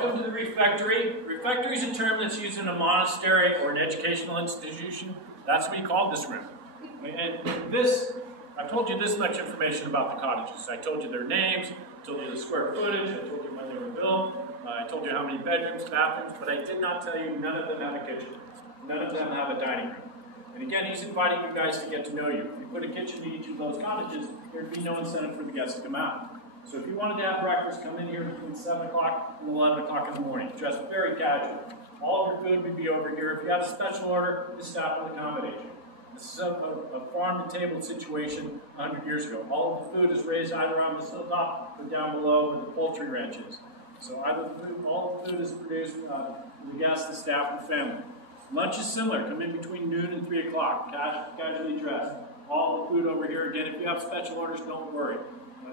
Welcome to the refectory. Refectory is a term that's used in a monastery or an educational institution. That's what we call this room. And this, I've told you this much information about the cottages. I told you their names, I told you the square footage, I told you when they were built, I told you how many bedrooms, bathrooms, but I did not tell you none of them have a kitchen. None of them have a dining room. And again, he's inviting you guys to get to know you. If you put a kitchen in each of those cottages, there'd be no incentive for the guests to come out. So if you wanted to have breakfast, come in here between 7 o'clock and 11 o'clock in the morning. Dressed very casual. All of your food would be over here. If you have a special order, the staff will accommodate you. This is a farm-to-table situation 100 years ago. All of the food is raised either on this hilltop or down below where the poultry ranch is. So all the food is produced for the guests, the staff, and family. Lunch is similar. Come in between noon and 3 o'clock. Casually dressed. All the food over here. Again, if you have special orders, don't worry.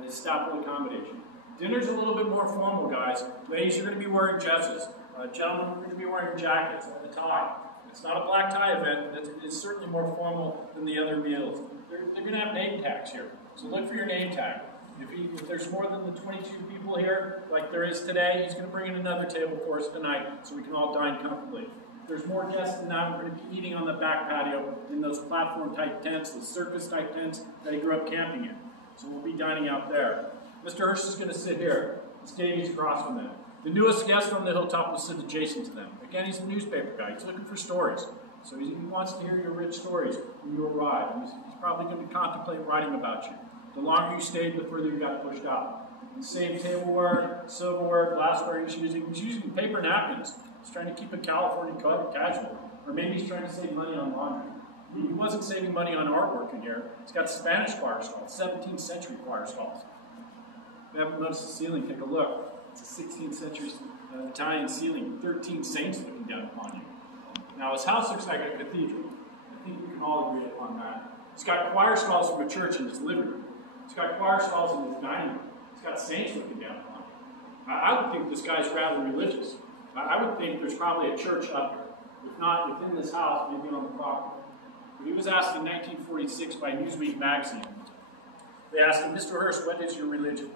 The staff will accommodate you. Dinner's a little bit more formal, guys. Ladies, you're going to be wearing dresses. Gentlemen, we're going to be wearing jackets and a tie. It's not a black tie event, but it's certainly more formal than the other meals. They're going to have name tags here. So look for your name tag. If there's more than the 22 people here, like there is today, he's going to bring in another table for us tonight so we can all dine comfortably. If there's more guests than that, we're going to be eating on the back patio in those platform-type tents, those circus-type tents that he grew up camping in. So we'll be dining out there. Mr. Hearst is going to sit here. Davey's across from them. The newest guest on the hilltop will sit adjacent to them. Again, he's a newspaper guy. He's looking for stories. So he wants to hear your rich stories when you arrive. He's probably going to contemplate writing about you. The longer you stayed, the further you got pushed out. The same tableware, silverware, glassware he's using paper napkins. He's trying to keep it California casual. Or maybe he's trying to save money on laundry. He wasn't saving money on artwork in here. He's got Spanish choir stalls, 17th century choir stalls. If you haven't noticed the ceiling, take a look. It's a 16th century Italian ceiling, 13 saints looking down upon you. Now his house looks like a cathedral. I think we can all agree upon that. He's got choir stalls from a church in his living room. He's got choir stalls in his dining room. He's got saints looking down upon him. I would think this guy's rather religious. I would think there's probably a church up here. If not within this house, maybe on the property. He was asked in 1946 by Newsweek magazine. They asked him, Mr. Hearst, what is your religion?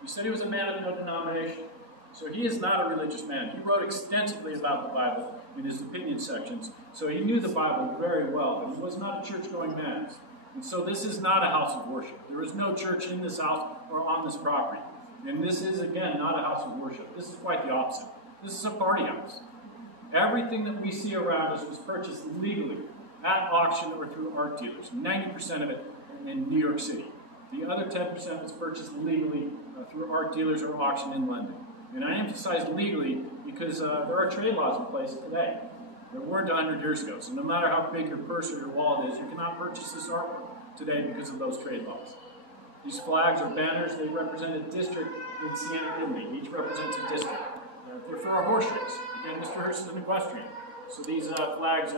He said he was a man of no denomination. So he is not a religious man. He wrote extensively about the Bible in his opinion sections. So he knew the Bible very well, but he was not a church-going man. And so this is not a house of worship. There is no church in this house or on this property. And this is, again, not a house of worship. This is quite the opposite. This is a party house. Everything that we see around us was purchased legally at auction or through art dealers. 90% of it in New York City. The other 10% was purchased legally through art dealers or auction in London. And I emphasize legally because there are trade laws in place today. There weren't 100 years ago. So no matter how big your purse or your wallet is, you cannot purchase this artwork today because of those trade laws. These flags or banners, they represent a district in Siena, Italy. Each represents a district. They're for a horse race. Again, Mr. Hearst is an equestrian. So these flags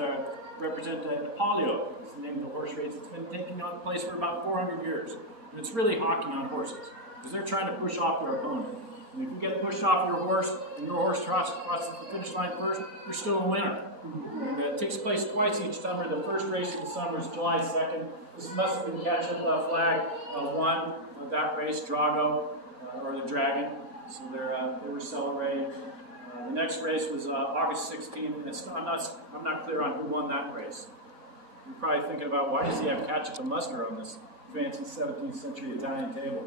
represent the polio. It's the name of the horse race. It's been taking place for about 400 years. And it's really hockey on horses, because they're trying to push off their opponent. And if you get pushed off your horse, and your horse crosses the finish line first, you're still a winner. And it takes place twice each summer. The first race of the summer is July 2nd. This Muslim Ketchup flag won that race, Drago, or the Dragon. So they were celebrating. The next race was August 16th. And I'm not clear on who won that race. You're probably thinking about, why does he have ketchup and mustard on this fancy 17th century Italian table?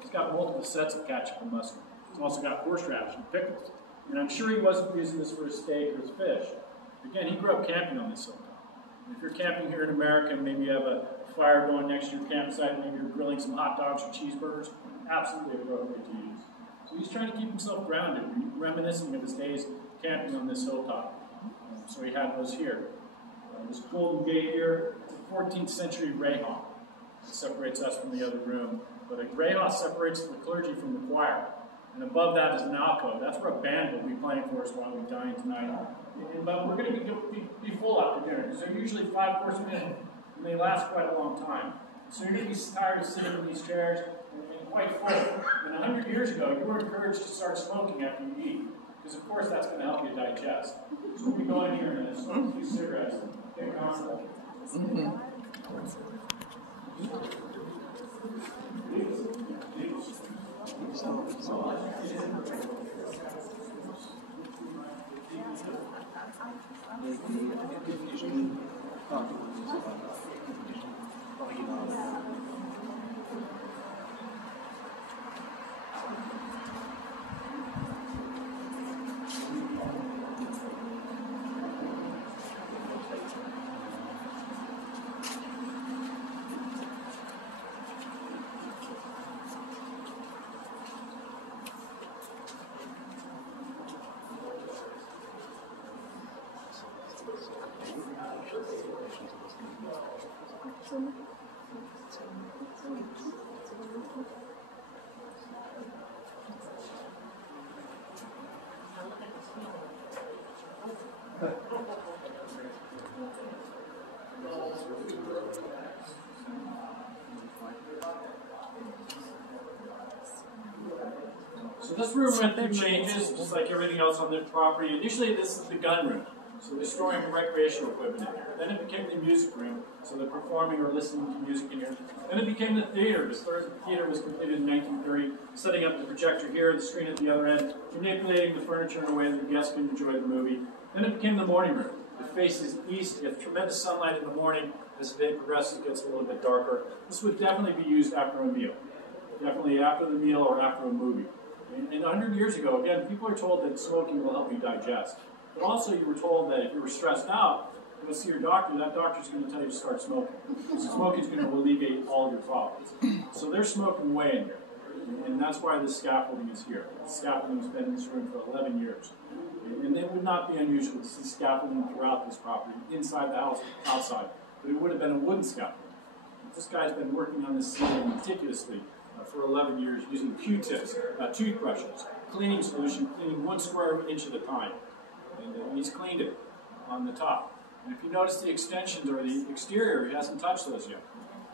He's got multiple sets of ketchup and mustard. He's also got horseradish and pickles. And I'm sure he wasn't using this for his steak or his fish. Again, he grew up camping on this hilltop. If you're camping here in America and maybe you have a fire going next to your campsite, maybe you're grilling some hot dogs or cheeseburgers, absolutely appropriate to use. So he's trying to keep himself grounded, reminiscing of his days camping on this hilltop. So he had those here. This golden gate here, it's a 14th century rayhawk that separates us from the other room. But a rayhawk separates the clergy from the choir. And above that is an alcove. That's where a band will be playing for us while we dine tonight. But we're going to be full after dinner, because they're usually 5-course meals, and they last quite a long time. So you're going to be tired of sitting in these chairs and quite full. And 100 years ago, you were encouraged to start smoking after you eat, because of course that's going to help you digest. So we'll be going here and smoke a few cigarettes and get comfortable. So this room went through changes, just like everything else on this property. Initially, this is the gun room. So they're storing recreational equipment in here. Then it became the music room, so they're performing or listening to music in here. Then it became the theater. The theater was completed in 1930, setting up the projector here, the screen at the other end, manipulating the furniture in a way that the guests can enjoy the movie. Then it became the morning room. It faces east. You have tremendous sunlight in the morning. As the day progresses, it gets a little bit darker. This would definitely be used after a meal. Definitely after the meal or after a movie. And 100 years ago, again, people are told that smoking will help you digest. But also you were told that if you were stressed out, you go see your doctor, that doctor's going to tell you to start smoking. So smoking is going to alleviate all of your problems. So they're smoking away in here. And that's why this scaffolding is here. The scaffolding has been in this room for 11 years. And it would not be unusual to see scaffolding throughout this property, inside the house, outside. But it would have been a wooden scaffolding. This guy's been working on this ceiling meticulously for 11 years using Q-tips, toothbrushes, cleaning solution, cleaning 1 square inch at a time. And he's cleaned it on the top. And if you notice the extensions or the exterior, he hasn't touched those yet.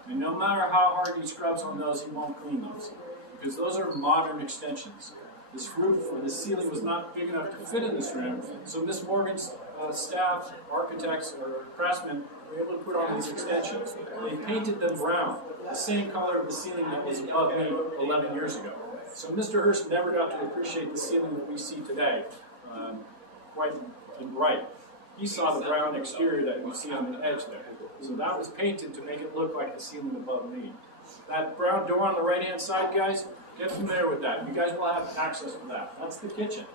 And no matter how hard he scrubs on those, he won't clean those. Because those are modern extensions. This roof or this ceiling was not big enough to fit in this room, so Miss Morgan's staff, architects, or craftsmen were able to put on these extensions. They painted them brown, the same color of the ceiling that was above me 11 years ago. So Mr. Hearst never got to appreciate the ceiling that we see today, quite bright. He saw the brown exterior that you see on the edge there. So that was painted to make it look like the ceiling above me. That brown door on the right-hand side, guys, get familiar with that. You guys will have access to that. That's the kitchen.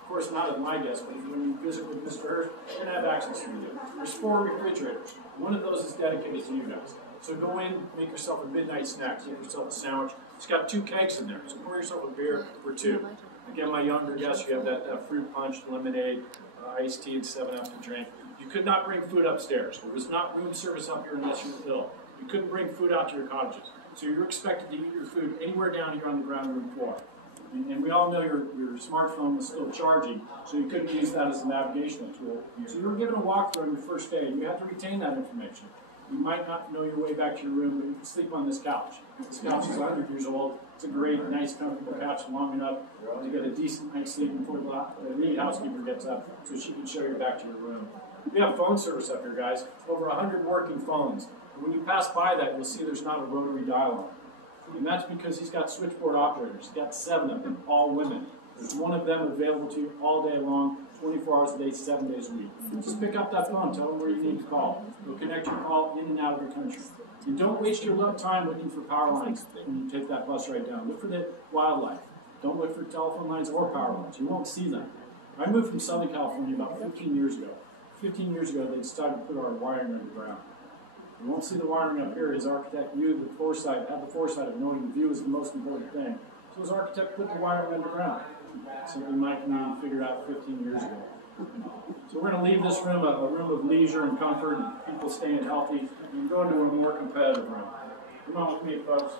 Of course, not at my desk, but when you visit with Mr. Hearst, you're going to have access to it. There's 4 refrigerators. One of those is dedicated to you guys. So go in, make yourself a midnight snack, get yourself a sandwich. It's got 2 kegs in there, so pour yourself a beer or 2. Again, my younger guests, you have that fruit punch, lemonade, iced tea, and 7-Up to drink. You could not bring food upstairs. There was not room service up here unless you were ill. You couldn't bring food out to your cottages. So you're expected to eat your food anywhere down here on the ground room floor. And we all know your smartphone was still charging, so you couldn't use that as a navigational tool. So you were given a walkthrough on your first day, and you have to retain that information. You might not know your way back to your room, but you can sleep on this couch. This couch is 100 years old. It's a great, nice, comfortable couch, long enough to get a decent night's sleep before the lead housekeeper gets up, so she can show you back to your room. We have phone service up here, guys. Over 100 working phones. And when you pass by that, you'll see there's not a rotary dial on it. And that's because he's got switchboard operators. He's got 7 of them, all women. There's 1 of them available to you all day long, 24 hours a day, 7 days a week. Just pick up that phone, tell them where you need to call. They'll connect your call in and out of your country. And don't waste your time looking for power lines when you take that bus right down. Look for the wildlife. Don't look for telephone lines or power lines. You won't see them. I moved from Southern California about 15 years ago. 15 years ago, they decided to put our wiring underground. You won't see the wiring up here. His architect knew the foresight, had the foresight of knowing the view is the most important thing. So his architect put the wiring underground. Something my community figured out 15 years ago. So we're going to leave this room a room of leisure and comfort and people staying healthy and go into a more competitive room. Come on with me, folks.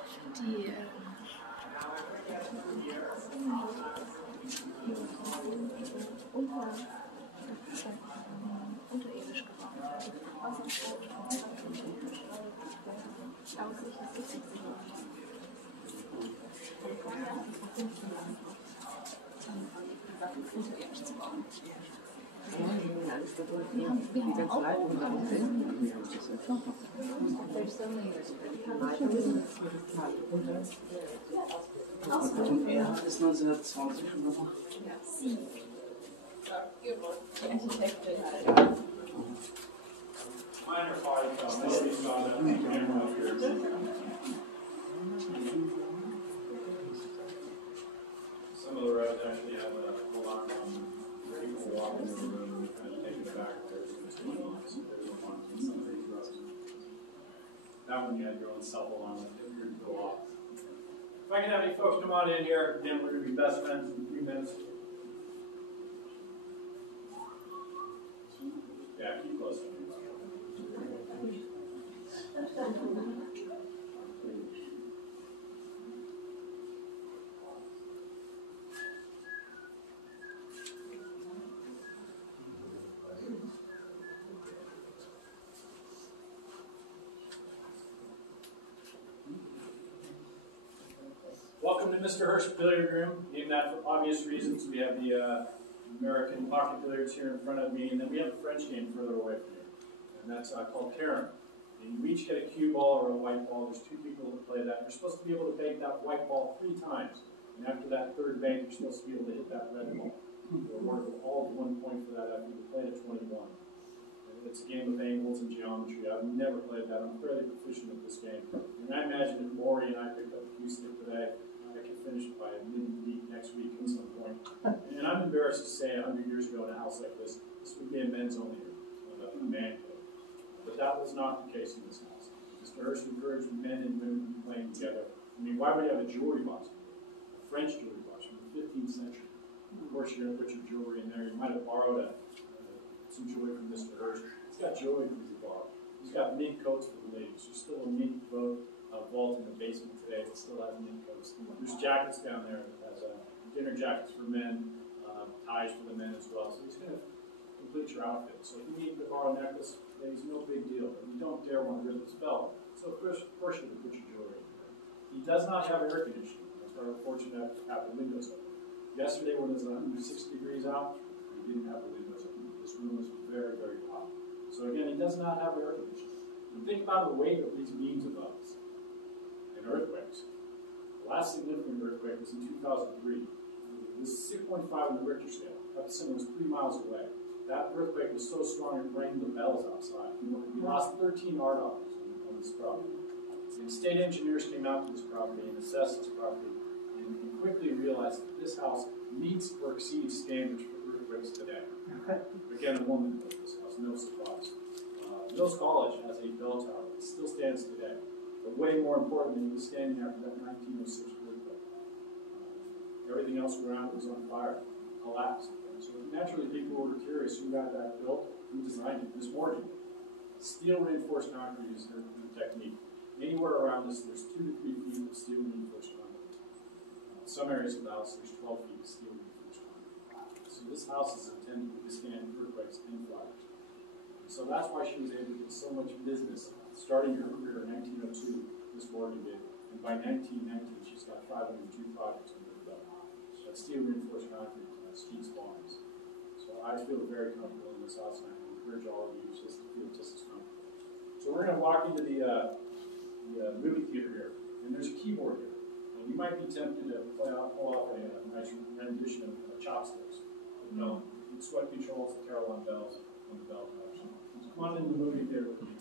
Und er hat es 1920 gemacht. Mine are fine. Nobody's got a camera up here. Some of the roads actually have a alarm on them. People walk into the room and kind of take it back there. So there's no one on some of these roads. That one you had your own cell alarm that would go off. If I can have any folks come on in here, again, we're going to be best friends in 3 minutes. Yeah, keep close to me. Welcome to Mr. Hearst Billiard Room. Named that for obvious reasons. We have the American pocket billiards here in front of me, and then we have a French game further away from you, and that's called Carom. And you each get a cue ball or a white ball. There's 2 people that play that. You're supposed to be able to bank that white ball 3 times, and after that 3rd bank, you're supposed to be able to hit that red ball. You're awarded all 1 point for that after you play to 21. It's a game of angles and geometry. I've never played that. I'm fairly proficient at this game. And I imagine if Maury and I picked up a cue stick today, I could finish by mid-week next week at some point. And I'm embarrassed to say 100 years ago in a house like this would be a men's only room, a man cave. But that was not the case in this house. Mr. Hearst encouraged men and women playing together. I mean, why would you have a jewelry box? A French jewelry box from the 15th century. Of course, you're going to put your jewelry in there. You might have borrowed some jewelry from Mr. Hearst. He's got jewelry from the bar. He's got mink coats for the ladies. There's still a mink vault in the basement today that still has mink coats. There's jackets down there that has dinner jackets for men, ties for the men as well. So he's going to complete your outfit. So if you need to borrow a necklace, ladies, no big deal. But you don't dare want to rip his belt. So of course you can put your jewelry in there. He does not have air conditioning. That's why we're fortunate to have the windows open. Yesterday when it was 106 degrees out, we didn't have the windows open. This room was very, very hot. So again, he does not have air conditioning. And think about the weight of these beams above us and earthquakes. The last significant earthquake was in 2003. It was 6.5 on the Richter scale. Epicenter was 3 miles away. That earthquake was so strong it rang the bells outside. We lost 13 RDOTs on this property. And state engineers came out to this property and assessed this property and quickly realized that this house meets or exceeds standards for earthquakes today. Again, a woman built this house, no surprise. Mills College has a bell tower that still stands today. But way more importantly, it was standing after that 1906 earthquake. Everything else around it was on fire, collapsed. So naturally, people were curious who got that built, who designed it, who's mortgaged it. Steel reinforced concrete is their technique. Anywhere around us, there's 2 to 3 feet of steel reinforced concrete. Some areas of the house, there's 12 feet of steel reinforced concrete. So this house is intended to withstand earthquakes and fires. So that's why she was able to get so much business. Starting her career in 1902, Miss Morgan did, and by 1919, she's got 502 projects under her belt. That steel reinforced concrete speaks volumes. So I feel very comfortable in this house, and I encourage all of you just to feel just as comfortable. So we're going to walk into the movie theater here, and there's a keyboard here. And you might be tempted to pull off a nice rendition of Chopsticks. You know, sweat controls, the Caroline bells, and the bell towers. So come on into the movie theater with me.